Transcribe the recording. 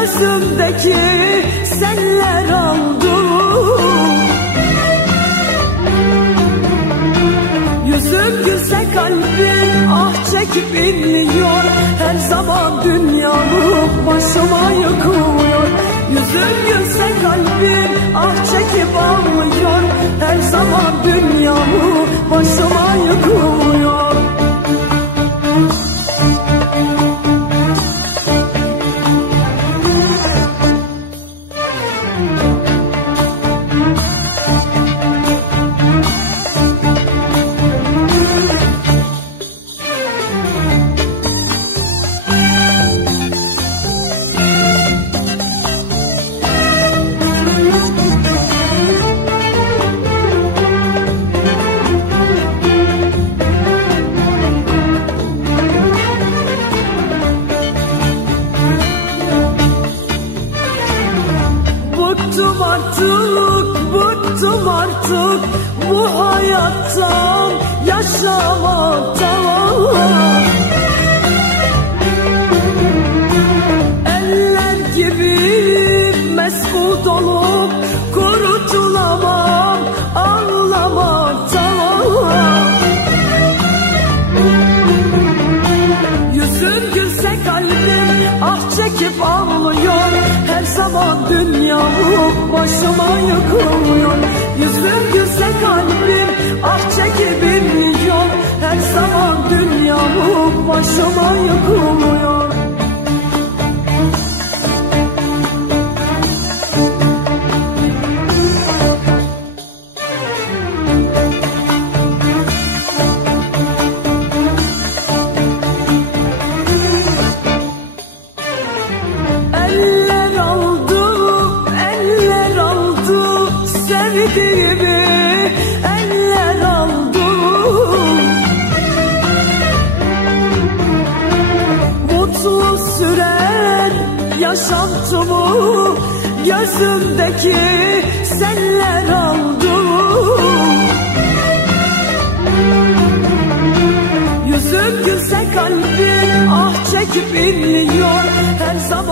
gözümdeki seller aldı. Yüzüm gülse kalbim ah çekip inliyor, her zaman dünyamı başıma yıkıyor. Yüzüm gülse kalbim ah çekip ağlıyor, her zaman dünyamı başıma yıkıyor. Bıktım artık bu hayattan, yaşamaktan. Eller gibi mesut olup kurutulamam ağlamaktan. Yüzüm gülse kalbim ah çekip ağlıyor, her zaman dünyamı başıma yıkıyor. Yüzüm gülse kalbim ah çekip inliyor, her zaman dünyamı başıma yıkıyor. Sevdiğimi eller aldı. Mutlu süren yaşantımı gözümdeki seller aldı. Yüzüm gülse kalbim ah çekip inliyor, her zaman